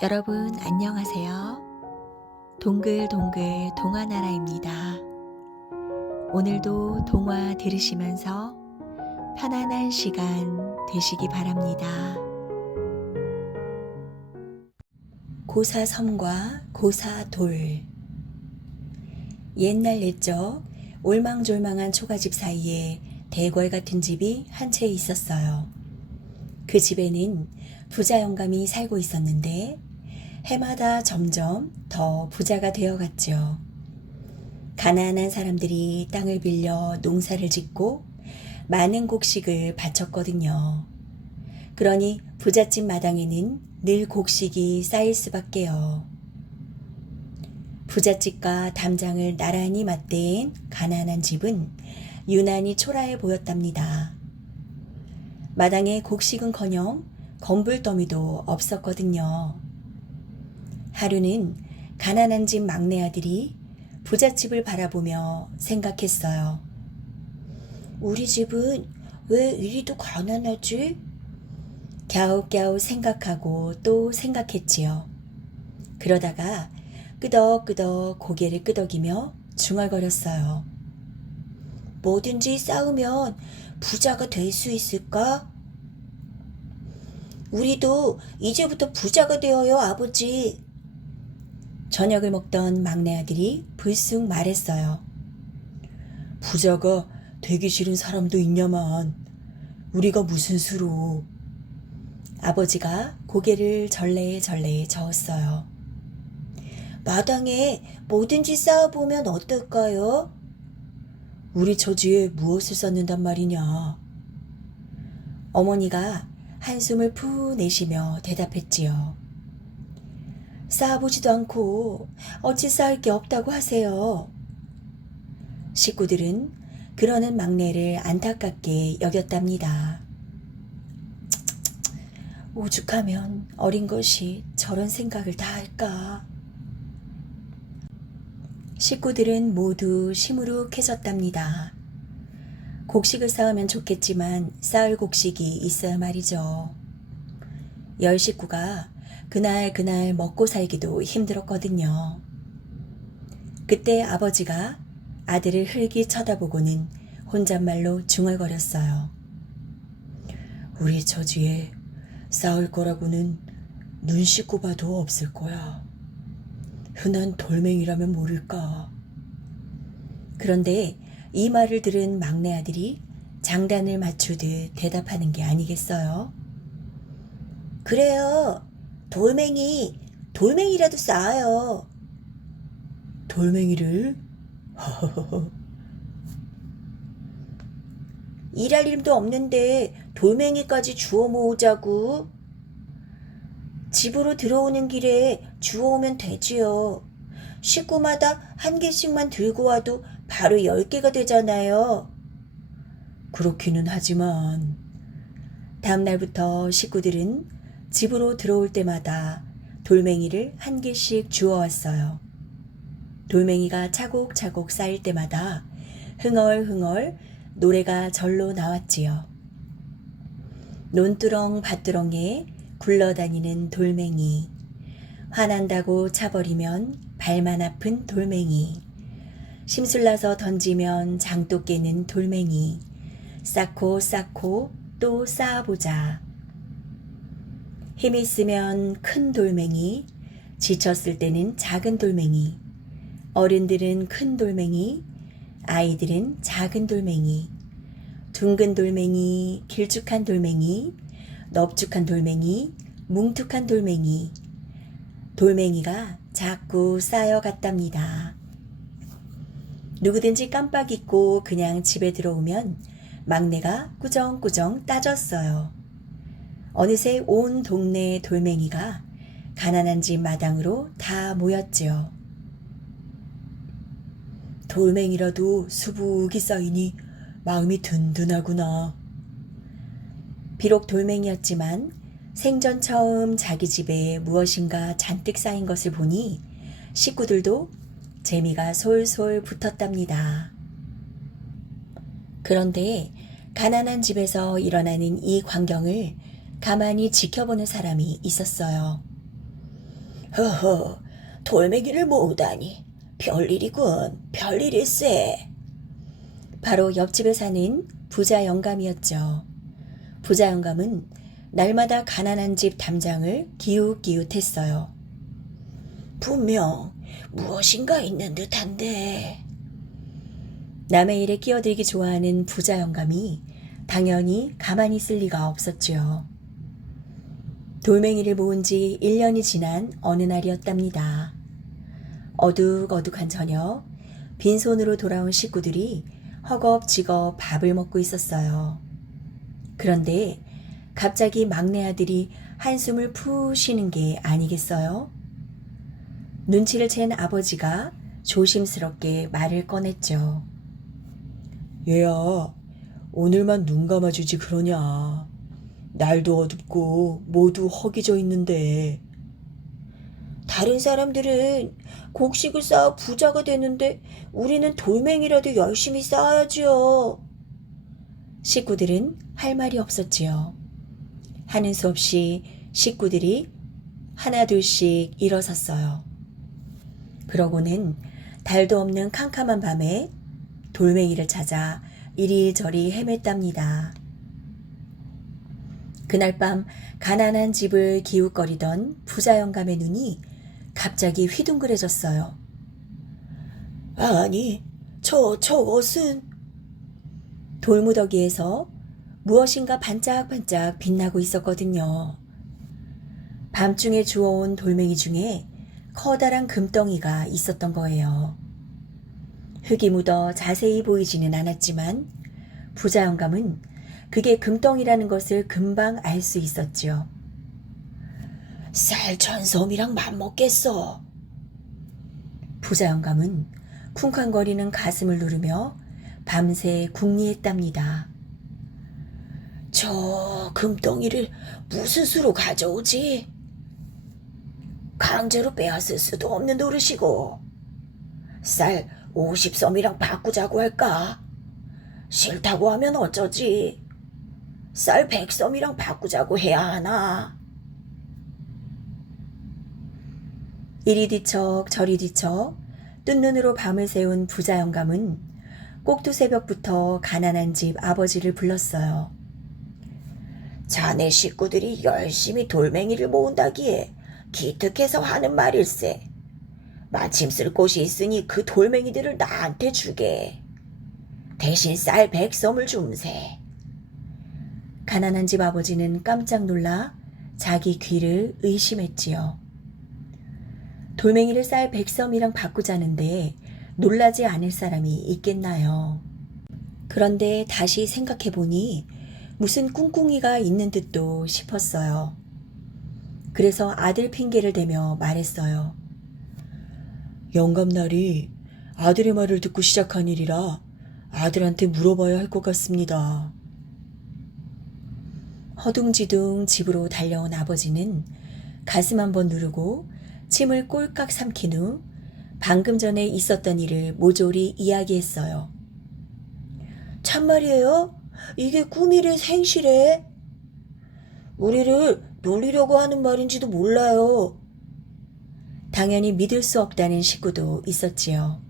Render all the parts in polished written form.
여러분 안녕하세요. 동글동글 동화나라입니다. 오늘도 동화 들으시면서 편안한 시간 되시기 바랍니다. 고사섬과 고사돌. 옛날 옛적 올망졸망한 초가집 사이에 대궐 같은 집이 한 채 있었어요. 그 집에는 부자 영감이 살고 있었는데 해마다 점점 더 부자가 되어갔죠. 가난한 사람들이 땅을 빌려 농사를 짓고 많은 곡식을 바쳤거든요. 그러니 부잣집 마당에는 늘 곡식이 쌓일 수밖에요. 부잣집과 담장을 나란히 맞대인 가난한 집은 유난히 초라해 보였답니다. 마당에 곡식은커녕 건불더미도 없었거든요. 하루는 가난한 집 막내 아들이 부잣집을 바라보며 생각했어요. 우리 집은 왜 이리도 가난하지? 갸웃갸웃 생각하고 또 생각했지요. 그러다가 끄덕끄덕 고개를 끄덕이며 중얼거렸어요. 뭐든지 쌓으면 부자가 될 수 있을까? 우리도 이제부터 부자가 되어요, 아버지. 저녁을 먹던 막내 아들이 불쑥 말했어요. 부자가 되기 싫은 사람도 있냐만 우리가 무슨 수로. 아버지가 고개를 절레절레 저었어요. 마당에 뭐든지 쌓아보면 어떨까요? 우리 처지에 무엇을 쌓는단 말이냐. 어머니가 한숨을 푸 내쉬며 대답했지요. 쌓아보지도 않고 어찌 쌓을 게 없다고 하세요. 식구들은 그러는 막내를 안타깝게 여겼답니다. 오죽하면 어린 것이 저런 생각을 다 할까. 식구들은 모두 시무룩해졌답니다. 곡식을 쌓으면 좋겠지만 쌓을 곡식이 있어야 말이죠. 10식구가 그날 먹고 살기도 힘들었거든요. 그때 아버지가 아들을 흘기 쳐다보고는 혼잣말로 중얼거렸어요. 우리 처지에 쌓을 거라고는 눈 씻고 봐도 없을 거야. 흔한 돌멩이라면 모를까. 그런데 이 말을 들은 막내 아들이 장단을 맞추듯 대답하는 게 아니겠어요? 그래요. 돌멩이라도 쌓아요. 돌멩이를? 일할 일도 없는데 돌멩이까지 주워 모으자고. 집으로 들어오는 길에 주워오면 되지요. 식구마다 한 개씩만 들고 와도 바로 10개가 되잖아요. 그렇기는 하지만. 다음 날부터 식구들은 집으로 들어올 때마다 돌멩이를 한 개씩 주워왔어요. 돌멩이가 차곡차곡 쌓일 때마다 흥얼흥얼 노래가 절로 나왔지요. 논두렁 밭두렁에 굴러다니는 돌멩이, 화난다고 차버리면 발만 아픈 돌멩이, 심술나서 던지면 장독 깨는 돌멩이, 쌓고 또 쌓아보자. 힘이 있으면 큰 돌멩이, 지쳤을 때는 작은 돌멩이, 어른들은 큰 돌멩이, 아이들은 작은 돌멩이, 둥근 돌멩이, 길쭉한 돌멩이, 넙죽한 돌멩이, 뭉툭한 돌멩이, 돌멩이가 자꾸 쌓여갔답니다. 누구든지 깜빡 잊고 그냥 집에 들어오면 막내가 꾸정꾸정 따졌어요. 어느새 온 동네의 돌멩이가 가난한 집 마당으로 다 모였지요. 돌멩이라도 수북이 쌓이니 마음이 든든하구나. 비록 돌멩이였지만 생전 처음 자기 집에 무엇인가 잔뜩 쌓인 것을 보니 식구들도 재미가 솔솔 붙었답니다. 그런데 가난한 집에서 일어나는 이 광경을 가만히 지켜보는 사람이 있었어요. 허허, 돌멩이를 모으다니. 별일이군, 별일일세. 바로 옆집에 사는 부자 영감이었죠. 부자 영감은 날마다 가난한 집 담장을 기웃기웃했어요. 분명 무엇인가 있는 듯한데. 남의 일에 끼어들기 좋아하는 부자 영감이 당연히 가만히 있을 리가 없었지요. 돌멩이를 모은 지 1년이 지난 어느 날이었답니다. 어둑어둑한 저녁, 빈손으로 돌아온 식구들이 허겁지겁 밥을 먹고 있었어요. 그런데 갑자기 막내 아들이 한숨을 푹 쉬는 게 아니겠어요? 눈치를 챈 아버지가 조심스럽게 말을 꺼냈죠. 얘야, 오늘만 눈 감아주지 그러냐. 날도 어둡고 모두 허기져 있는데. 다른 사람들은 곡식을 쌓아 부자가 되는데 우리는 돌멩이라도 열심히 쌓아야지요. 식구들은 할 말이 없었지요. 하는 수 없이 식구들이 하나둘씩 일어섰어요. 그러고는 달도 없는 캄캄한 밤에 돌멩이를 찾아 이리저리 헤맸답니다. 그날 밤 가난한 집을 기웃거리던 부자 영감의 눈이 갑자기 휘둥그레졌어요. 아니, 저것은? 돌무더기에서 무엇인가 반짝반짝 빛나고 있었거든요. 밤중에 주워온 돌멩이 중에 커다란 금덩이가 있었던 거예요. 흙이 묻어 자세히 보이지는 않았지만 부자 영감은 그게 금덩이라는 것을 금방 알 수 있었지요. 쌀 1000섬이랑 맞먹겠어. 부자 영감은 쿵쾅거리는 가슴을 누르며 밤새 궁리했답니다. 저 금덩이를 무슨 수로 가져오지? 강제로 빼앗을 수도 없는 노릇이고. 쌀 50섬이랑 바꾸자고 할까? 싫다고 하면 어쩌지? 쌀 100섬이랑 바꾸자고 해야 하나? 이리 뒤척 저리 뒤척 뜬 눈으로 밤을 새운 부자 영감은 꼭두새벽부터 가난한 집 아버지를 불렀어요. 자네 식구들이 열심히 돌멩이를 모은다기에 기특해서 하는 말일세. 마침 쓸 곳이 있으니 그 돌멩이들을 나한테 주게. 대신 쌀 100섬을 줌세. 가난한 집 아버지는 깜짝 놀라 자기 귀를 의심했지요. 돌멩이를 쌀 100섬이랑 바꾸자는데 놀라지 않을 사람이 있겠나요? 그런데 다시 생각해보니 무슨 꿍꿍이가 있는 듯도 싶었어요. 그래서 아들 핑계를 대며 말했어요. 영감날이 아들의 말을 듣고 시작한 일이라 아들한테 물어봐야 할 것 같습니다. 허둥지둥 집으로 달려온 아버지는 가슴 한번 누르고 침을 꼴깍 삼킨 후 방금 전에 있었던 일을 모조리 이야기했어요. 참말이에요? 이게 꿈이래 생시래? 우리를 놀리려고 하는 말인지도 몰라요. 당연히 믿을 수 없다는 식구도 있었지요.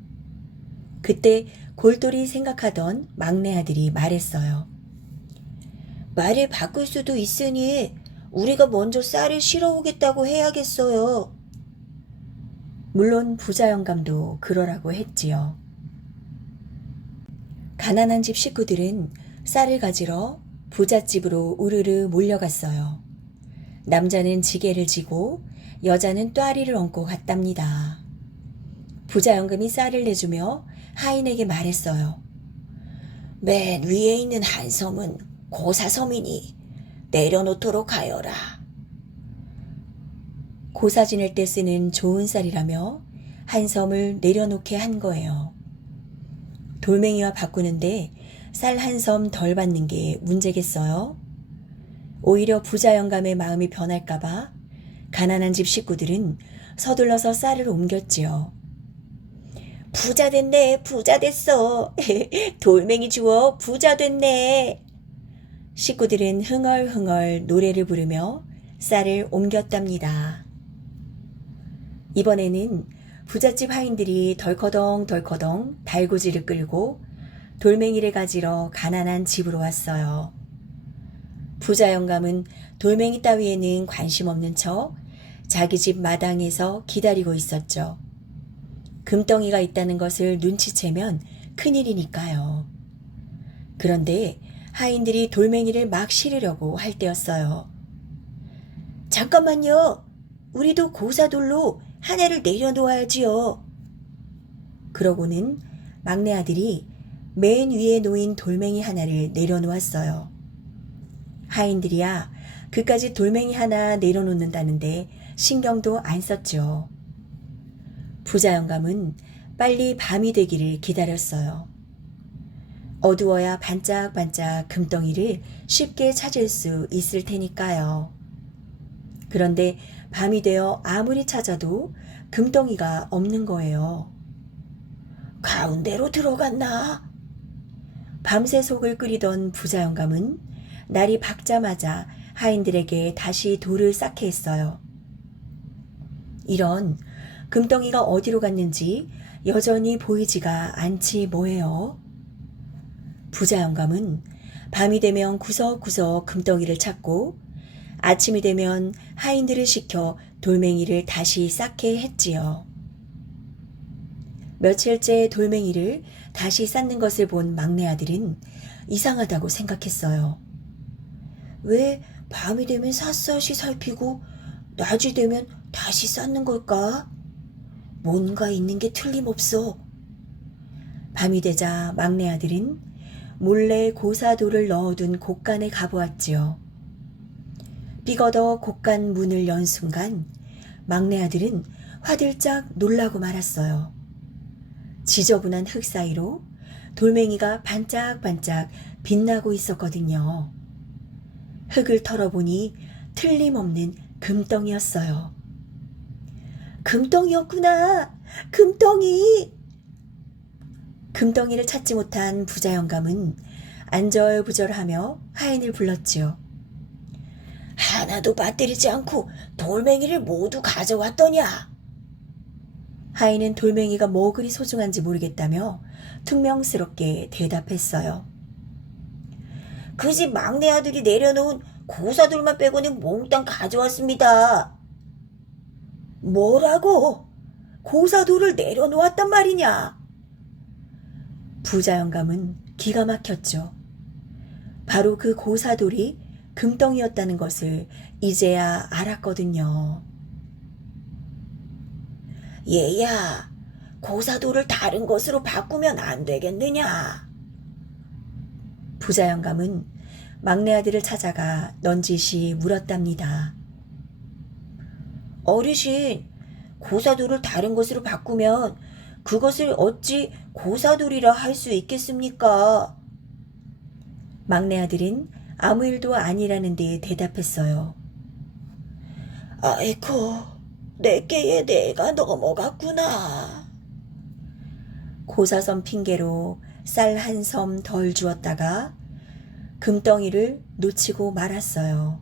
그때 골똘히 생각하던 막내 아들이 말했어요. 말을 바꿀 수도 있으니 우리가 먼저 쌀을 실어오겠다고 해야겠어요. 물론 부자 영감도 그러라고 했지요. 가난한 집 식구들은 쌀을 가지러 부잣집으로 우르르 몰려갔어요. 남자는 지게를 지고 여자는 뙬리를 얹고 갔답니다. 부자 영감이 쌀을 내주며 하인에게 말했어요. 맨 위에 있는 한 섬은 고사섬이니 내려놓도록 하여라. 고사 지낼 때 쓰는 좋은 쌀이라며 한 섬을 내려놓게 한 거예요. 돌멩이와 바꾸는데 쌀 한 섬 덜 받는 게 문제겠어요? 오히려 부자 영감의 마음이 변할까봐 가난한 집 식구들은 서둘러서 쌀을 옮겼지요. 부자 됐네, 부자 됐어. 돌멩이 주워 부자 됐네. 식구들은 흥얼흥얼 노래를 부르며 쌀을 옮겼답니다. 이번에는 부잣집 하인들이 덜커덩 달구지를 끌고 돌멩이를 가지러 가난한 집으로 왔어요. 부자 영감은 돌멩이 따위에는 관심 없는 척 자기 집 마당에서 기다리고 있었죠. 금덩이가 있다는 것을 눈치채면 큰일이니까요. 그런데 하인들이 돌멩이를 막 실으려고 할 때였어요. 잠깐만요. 우리도 고사돌로 하나를 내려놓아야지요. 그러고는 막내 아들이 맨 위에 놓인 돌멩이 하나를 내려놓았어요. 하인들이야 그까지 돌멩이 하나 내려놓는다는데 신경도 안 썼죠. 부자 영감은 빨리 밤이 되기를 기다렸어요. 어두워야 반짝반짝 금덩이를 쉽게 찾을 수 있을 테니까요. 그런데 밤이 되어 아무리 찾아도 금덩이가 없는 거예요. 가운데로 들어갔나? 밤새 속을 끓이던 부자 영감은 날이 밝자마자 하인들에게 다시 돌을 쌓게 했어요. 이런 금덩이가 어디로 갔는지 여전히 보이지가 않지 뭐예요. 부자 영감은 밤이 되면 구석구석 금덩이를 찾고 아침이 되면 하인들을 시켜 돌멩이를 다시 쌓게 했지요. 며칠째 돌멩이를 다시 쌓는 것을 본 막내 아들은 이상하다고 생각했어요. 왜 밤이 되면 샅샅이 살피고 낮이 되면 다시 쌓는 걸까? 뭔가 있는 게 틀림없어. 밤이 되자 막내 아들은 몰래 고사돌을 넣어둔 곳간에 가보았지요. 삐거덕 곳간 문을 연 순간 막내 아들은 화들짝 놀라고 말았어요. 지저분한 흙 사이로 돌멩이가 반짝반짝 빛나고 있었거든요. 흙을 털어보니 틀림없는 금덩이였어요. 금덩이였구나! 금덩이! 금덩이를 찾지 못한 부자 영감은 안절부절하며 하인을 불렀지요. 하나도 빠뜨리지 않고 돌멩이를 모두 가져왔더냐? 하인은 돌멩이가 뭐 그리 소중한지 모르겠다며 퉁명스럽게 대답했어요. 그 집 막내 아들이 내려놓은 고사돌만 빼고는 몽땅 가져왔습니다. 뭐라고? 고사돌을 내려놓았단 말이냐? 부자 영감은 기가 막혔죠. 바로 그 고사돌이 금덩이였다는 것을 이제야 알았거든요. 얘야, 고사돌을 다른 것으로 바꾸면 안 되겠느냐? 부자 영감은 막내 아들을 찾아가 넌지시 물었답니다. 어르신, 고사돌을 다른 것으로 바꾸면 그것을 어찌 고사돌이라 할 수 있겠습니까? 막내 아들은 아무 일도 아니라는 데 대답했어요. 아이고, 내게에 내가 넘어갔구나. 고사선 핑계로 쌀 한 섬 덜 주었다가 금덩이를 놓치고 말았어요.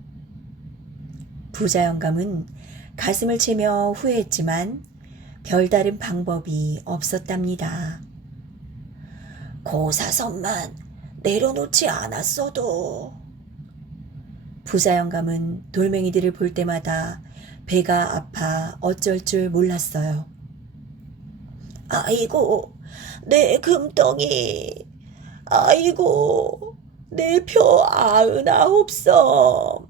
부자 영감은 가슴을 치며 후회했지만 별다른 방법이 없었답니다. 고사선만 내려놓지 않았어도. 부자 영감은 돌멩이들을 볼 때마다 배가 아파 어쩔 줄 몰랐어요. 아이고, 내 금덩이. 아이고, 내 표 99섬.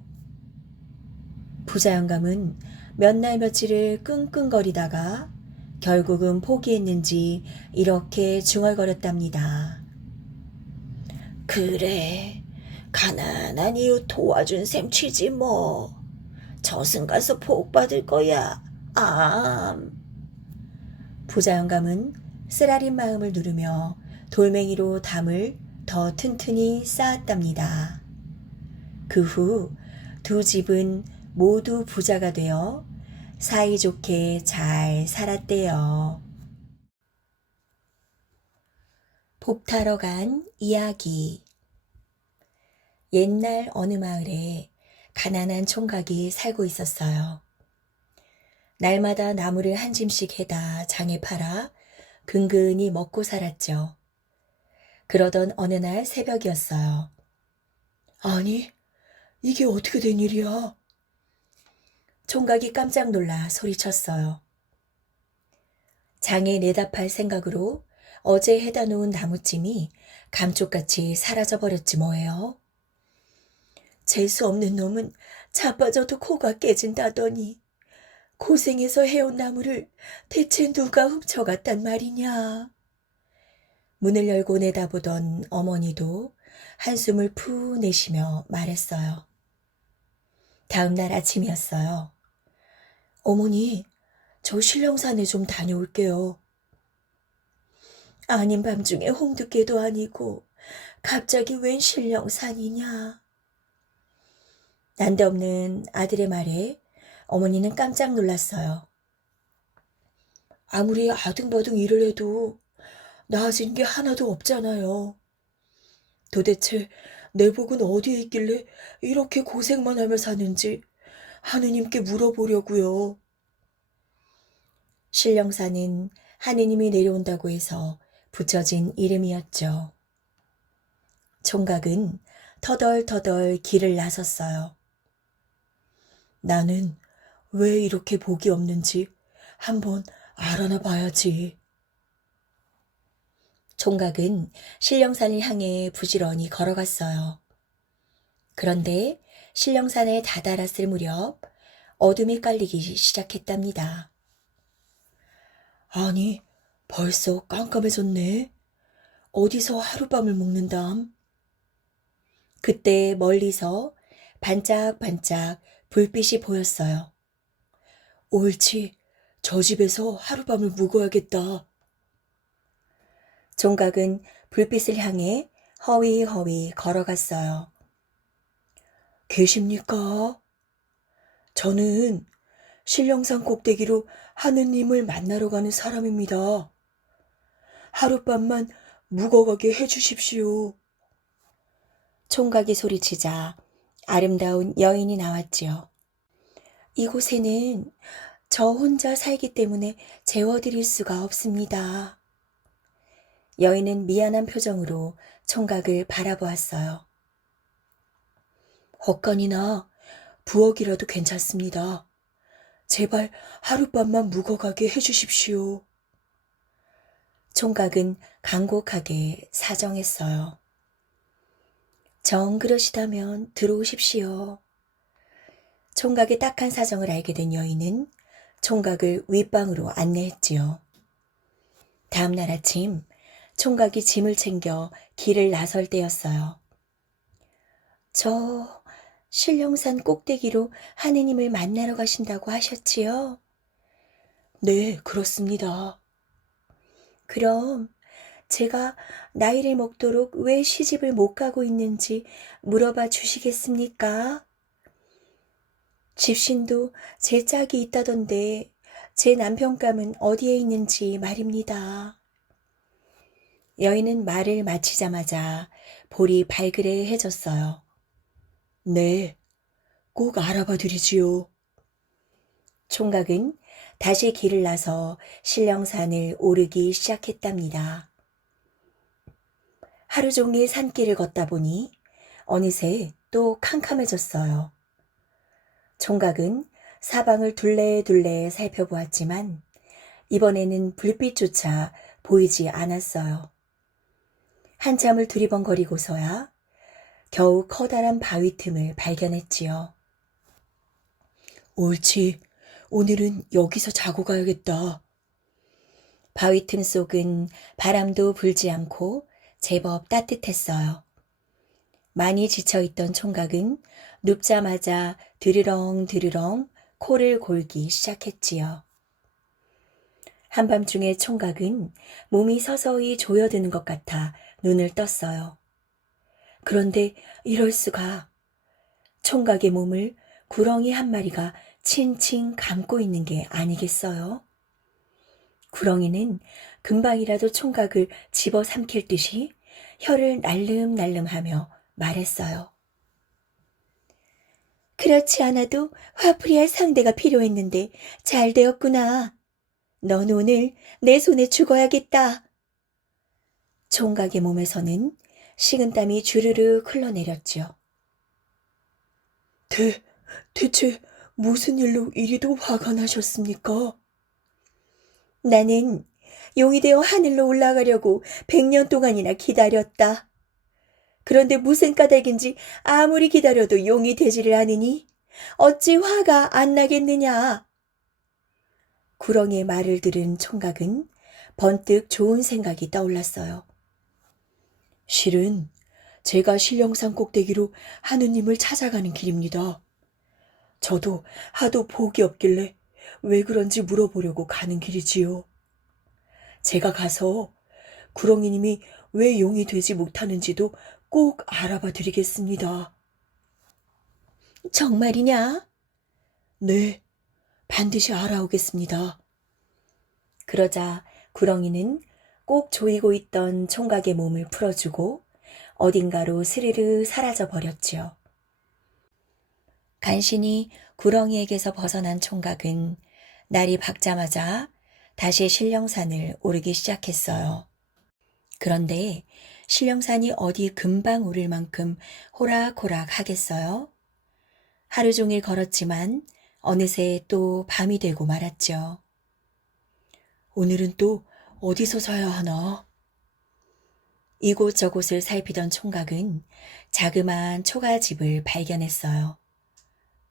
부자 영감은 몇 날 며칠을 끙끙거리다가 결국은 포기했는지 이렇게 중얼거렸답니다. 그래, 가난한 이웃 도와준 셈 치지 뭐. 저승 가서 복 받을 거야. 부자 영감은 쓰라린 마음을 누르며 돌멩이로 담을 더 튼튼히 쌓았답니다. 그 후 두 집은 모두 부자가 되어 사이좋게 잘 살았대요. 복 타러 간 이야기. 옛날 어느 마을에 가난한 총각이 살고 있었어요. 날마다 나무를 한 짐씩 해다 장에 팔아 근근히 먹고 살았죠. 그러던 어느 날 새벽이었어요. 아니, 이게 어떻게 된 일이야? 총각이 깜짝 놀라 소리쳤어요. 장에 내다 팔 생각으로 어제 해다 놓은 나무찜이 감쪽같이 사라져버렸지 뭐예요. 재수 없는 놈은 자빠져도 코가 깨진다더니 고생해서 해온 나무를 대체 누가 훔쳐갔단 말이냐. 문을 열고 내다보던 어머니도 한숨을 푸 내쉬며 말했어요. 다음 날 아침이었어요. 어머니, 저 신령산에 좀 다녀올게요. 아닌 밤중에 홍두깨도 아니고 갑자기 웬 신령산이냐. 난데없는 아들의 말에 어머니는 깜짝 놀랐어요. 아무리 아등바등 일을 해도 나아진 게 하나도 없잖아요. 도대체 내 복은 어디에 있길래 이렇게 고생만 하며 사는지 하느님께 물어보려고요. 신령사는 하느님이 내려온다고 해서 붙여진 이름이었죠. 총각은 터덜터덜 길을 나섰어요. 나는 왜 이렇게 복이 없는지 한번 알아나 봐야지. 총각은 신령산을 향해 부지런히 걸어갔어요. 그런데 신령산에 다다랐을 무렵 어둠이 깔리기 시작했답니다. 아니, 벌써 깜깜해졌네. 어디서 하룻밤을 묵는담? 그때 멀리서 반짝반짝 불빛이 보였어요. 옳지, 저 집에서 하룻밤을 묵어야겠다. 총각은 불빛을 향해 허위허위 걸어갔어요. 계십니까? 저는 신령산 꼭대기로 하느님을 만나러 가는 사람입니다. 하룻밤만 묵어가게 해주십시오. 총각이 소리치자 아름다운 여인이 나왔지요. 이곳에는 저 혼자 살기 때문에 재워드릴 수가 없습니다. 여인은 미안한 표정으로 총각을 바라보았어요. 헛간이나 부엌이라도 괜찮습니다. 제발 하룻밤만 묵어가게 해주십시오. 총각은 간곡하게 사정했어요. 정 그러시다면 들어오십시오. 총각의 딱한 사정을 알게 된 여인은 총각을 윗방으로 안내했지요. 다음 날 아침 총각이 짐을 챙겨 길을 나설 때였어요. 저 신령산 꼭대기로 하느님을 만나러 가신다고 하셨지요? 네, 그렇습니다. 그럼 제가 나이를 먹도록 왜 시집을 못 가고 있는지 물어봐 주시겠습니까? 집신도 제 짝이 있다던데 제 남편감은 어디에 있는지 말입니다. 여인은 말을 마치자마자 볼이 발그레해졌어요. 네, 꼭 알아봐 드리지요. 총각은 다시 길을 나서 신령산을 오르기 시작했답니다. 하루 종일 산길을 걷다 보니 어느새 또 캄캄해졌어요. 총각은 사방을 둘레둘레 살펴보았지만 이번에는 불빛조차 보이지 않았어요. 한참을 두리번거리고서야 겨우 커다란 바위 틈을 발견했지요. 옳지, 오늘은 여기서 자고 가야겠다. 바위 틈 속은 바람도 불지 않고 제법 따뜻했어요. 많이 지쳐있던 총각은 눕자마자 드르렁 드르렁 코를 골기 시작했지요. 한밤중에 총각은 몸이 서서히 조여드는 것 같아 눈을 떴어요. 그런데 이럴 수가. 총각의 몸을 구렁이 한 마리가 칭칭 감고 있는 게 아니겠어요? 구렁이는 금방이라도 총각을 집어삼킬 듯이 혀를 날름날름하며 말했어요. 그렇지 않아도 화풀이할 상대가 필요했는데 잘 되었구나. 넌 오늘 내 손에 죽어야겠다. 총각의 몸에서는 식은땀이 주르륵 흘러내렸지요. 대체 무슨 일로 이리도 화가 나셨습니까? 나는 용이 되어 하늘로 올라가려고 100년 동안이나 기다렸다. 그런데 무슨 까닭인지 아무리 기다려도 용이 되지를 않으니 어찌 화가 안 나겠느냐. 구렁이의 말을 들은 총각은 번뜩 좋은 생각이 떠올랐어요. 실은 제가 신령산 꼭대기로 하느님을 찾아가는 길입니다. 저도 하도 복이 없길래 왜 그런지 물어보려고 가는 길이지요. 제가 가서 구렁이님이 왜 용이 되지 못하는지도 꼭 알아봐 드리겠습니다. 정말이냐? 네, 반드시 알아오겠습니다. 그러자 구렁이는 꼭 조이고 있던 총각의 몸을 풀어주고 어딘가로 스르르 사라져 버렸지요. 간신히 구렁이에게서 벗어난 총각은 날이 밝자마자 다시 신령산을 오르기 시작했어요. 그런데 신령산이 어디 금방 오를 만큼 호락호락 하겠어요? 하루 종일 걸었지만 어느새 또 밤이 되고 말았죠. 오늘은 또 어디서 사야 하나? 이곳저곳을 살피던 총각은 자그마한 초가집을 발견했어요.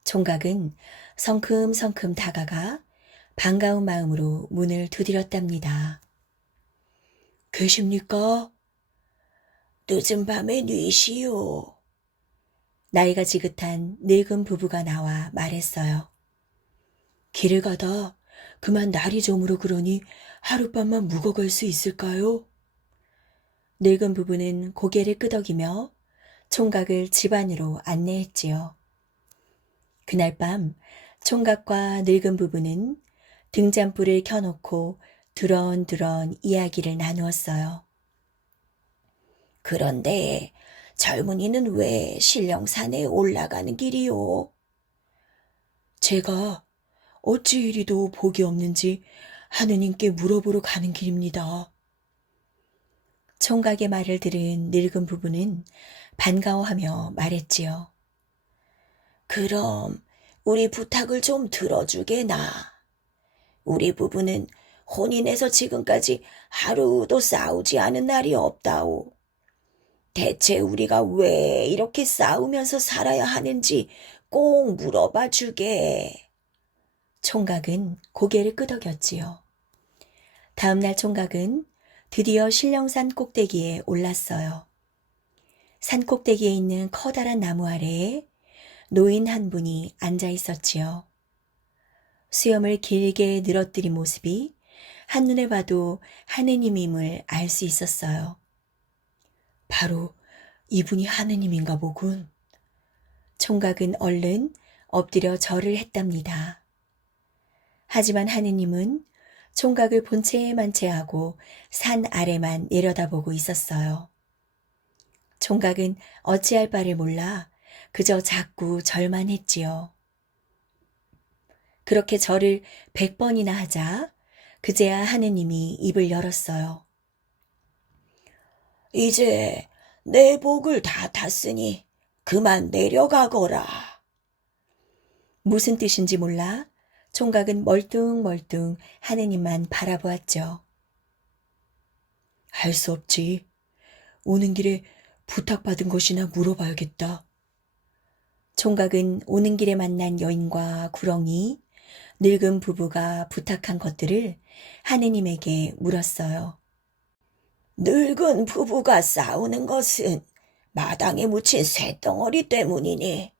총각은 성큼성큼 다가가 반가운 마음으로 문을 두드렸답니다. 계십니까? 늦은 밤에 뉘시오. 나이가 지긋한 늙은 부부가 나와 말했어요. 길을 가다 그만 날이 저물어 그러니 하룻밤만 묵어갈 수 있을까요? 늙은 부부는 고개를 끄덕이며 총각을 집 안으로 안내했지요. 그날 밤 총각과 늙은 부부는 등잔불을 켜놓고 두런두런 이야기를 나누었어요. 그런데 젊은이는 왜 신령산에 올라가는 길이요? 제가 어찌 이리도 복이 없는지 하느님께 물어보러 가는 길입니다. 총각의 말을 들은 늙은 부부는 반가워하며 말했지요. 그럼 우리 부탁을 좀 들어주게나. 우리 부부는 혼인해서 지금까지 하루도 싸우지 않은 날이 없다오. 대체 우리가 왜 이렇게 싸우면서 살아야 하는지 꼭 물어봐 주게. 총각은 고개를 끄덕였지요. 다음날 총각은 드디어 신령산 꼭대기에 올랐어요. 산 꼭대기에 있는 커다란 나무 아래에 노인 한 분이 앉아 있었지요. 수염을 길게 늘어뜨린 모습이 한눈에 봐도 하느님임을 알 수 있었어요. 바로 이분이 하느님인가 보군. 총각은 얼른 엎드려 절을 했답니다. 하지만 하느님은 총각을 본체만체하고 산 아래만 내려다보고 있었어요. 총각은 어찌할 바를 몰라 그저 자꾸 절만 했지요. 그렇게 절을 100번이나 하자 그제야 하느님이 입을 열었어요. 이제 내 복을 다 탔으니 그만 내려가거라. 무슨 뜻인지 몰라 총각은 멀뚱멀뚱 하느님만 바라보았죠. 할 수 없지. 오는 길에 부탁받은 것이나 물어봐야겠다. 총각은 오는 길에 만난 여인과 구렁이, 늙은 부부가 부탁한 것들을 하느님에게 물었어요. 늙은 부부가 싸우는 것은 마당에 묻힌 쇳덩어리 때문이니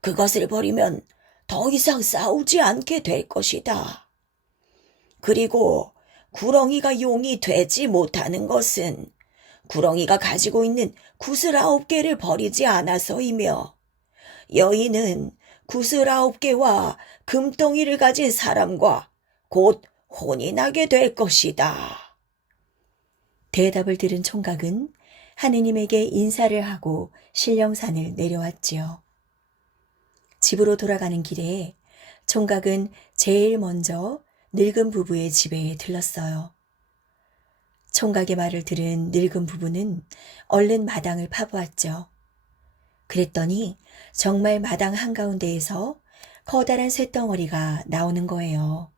그것을 버리면 더 이상 싸우지 않게 될 것이다. 그리고 구렁이가 용이 되지 못하는 것은 구렁이가 가지고 있는 구슬 9개를 버리지 않아서이며 여인은 구슬 9개와 금덩이를 가진 사람과 곧 혼인하게 될 것이다. 대답을 들은 총각은 하느님에게 인사를 하고 신령산을 내려왔지요. 집으로 돌아가는 길에 총각은 제일 먼저 늙은 부부의 집에 들렀어요. 총각의 말을 들은 늙은 부부는 얼른 마당을 파보았죠. 그랬더니 정말 마당 한가운데에서 커다란 쇳덩어리가 나오는 거예요.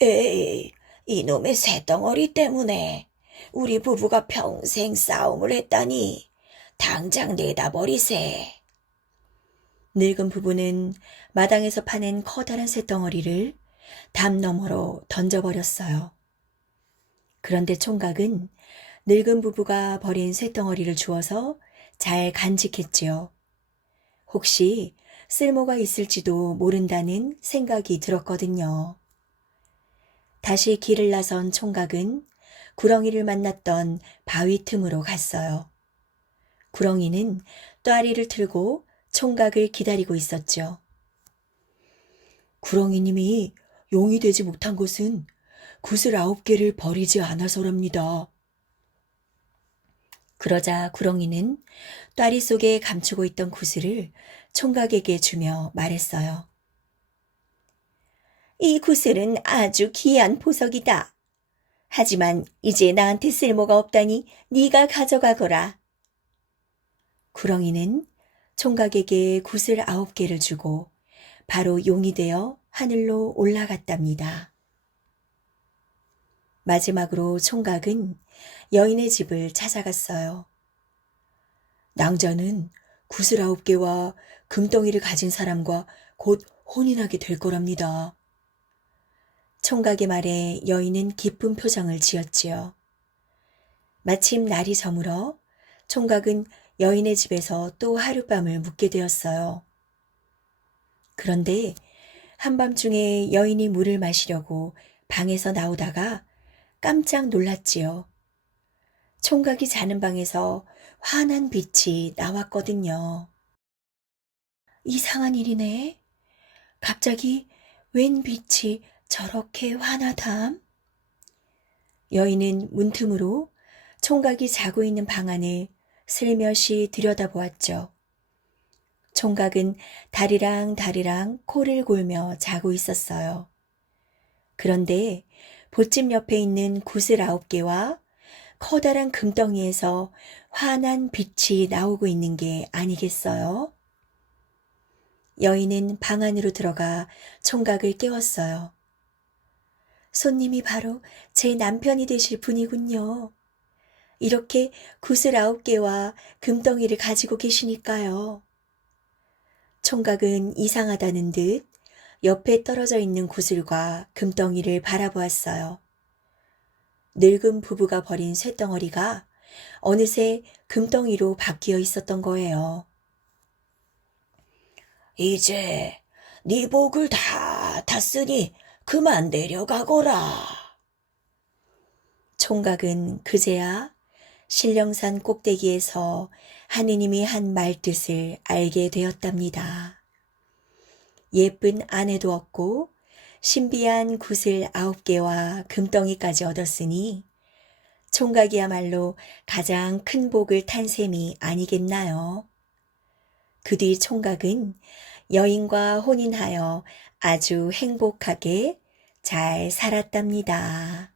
에이, 이놈의 쇳덩어리 때문에 우리 부부가 평생 싸움을 했다니 당장 내다버리세. 늙은 부부는 마당에서 파낸 커다란 쇳덩어리를 담 너머로 던져버렸어요. 그런데 총각은 늙은 부부가 버린 쇳덩어리를 주워서 잘 간직했지요. 혹시 쓸모가 있을지도 모른다는 생각이 들었거든요. 다시 길을 나선 총각은 구렁이를 만났던 바위 틈으로 갔어요. 구렁이는 또아리를 틀고 총각을 기다리고 있었죠. 구렁이님이 용이 되지 못한 것은 굿을 9개를 버리지 않아서랍니다. 그러자 구렁이는 또아리 속에 감추고 있던 구슬을 총각에게 주며 말했어요. 이 구슬은 아주 귀한 보석이다. 하지만 이제 나한테 쓸모가 없다니 네가 가져가거라. 구렁이는 총각에게 구슬 9개를 주고 바로 용이 되어 하늘로 올라갔답니다. 마지막으로 총각은 여인의 집을 찾아갔어요. 낭자는 구슬 9개와 금덩이를 가진 사람과 곧 혼인하게 될 거랍니다. 총각의 말에 여인은 기쁜 표정을 지었지요. 마침 날이 저물어 총각은 여인의 집에서 또 하룻밤을 묵게 되었어요. 그런데 한밤중에 여인이 물을 마시려고 방에서 나오다가 깜짝 놀랐지요. 총각이 자는 방에서 환한 빛이 나왔거든요. 이상한 일이네. 갑자기 웬 빛이 저렇게 환하담? 여인은 문틈으로 총각이 자고 있는 방 안을 슬며시 들여다보았죠. 총각은 다리랑 코를 골며 자고 있었어요. 그런데 보집 옆에 있는 구슬 9개와 커다란 금덩이에서 환한 빛이 나오고 있는 게 아니겠어요? 여인은 방 안으로 들어가 총각을 깨웠어요. 손님이 바로 제 남편이 되실 분이군요. 이렇게 구슬 9개와 금덩이를 가지고 계시니까요. 총각은 이상하다는 듯 옆에 떨어져 있는 구슬과 금덩이를 바라보았어요. 늙은 부부가 버린 쇳덩어리가 어느새 금덩이로 바뀌어 있었던 거예요. 이제 네 복을 다 탔으니 그만 내려가거라. 총각은 그제야 신령산 꼭대기에서 하느님이 한 말뜻을 알게 되었답니다. 예쁜 아내도 얻고 신비한 구슬 9개와 금덩이까지 얻었으니 총각이야말로 가장 큰 복을 탄 셈이 아니겠나요? 그 뒤 총각은 여인과 혼인하여 아주 행복하게 잘 살았답니다.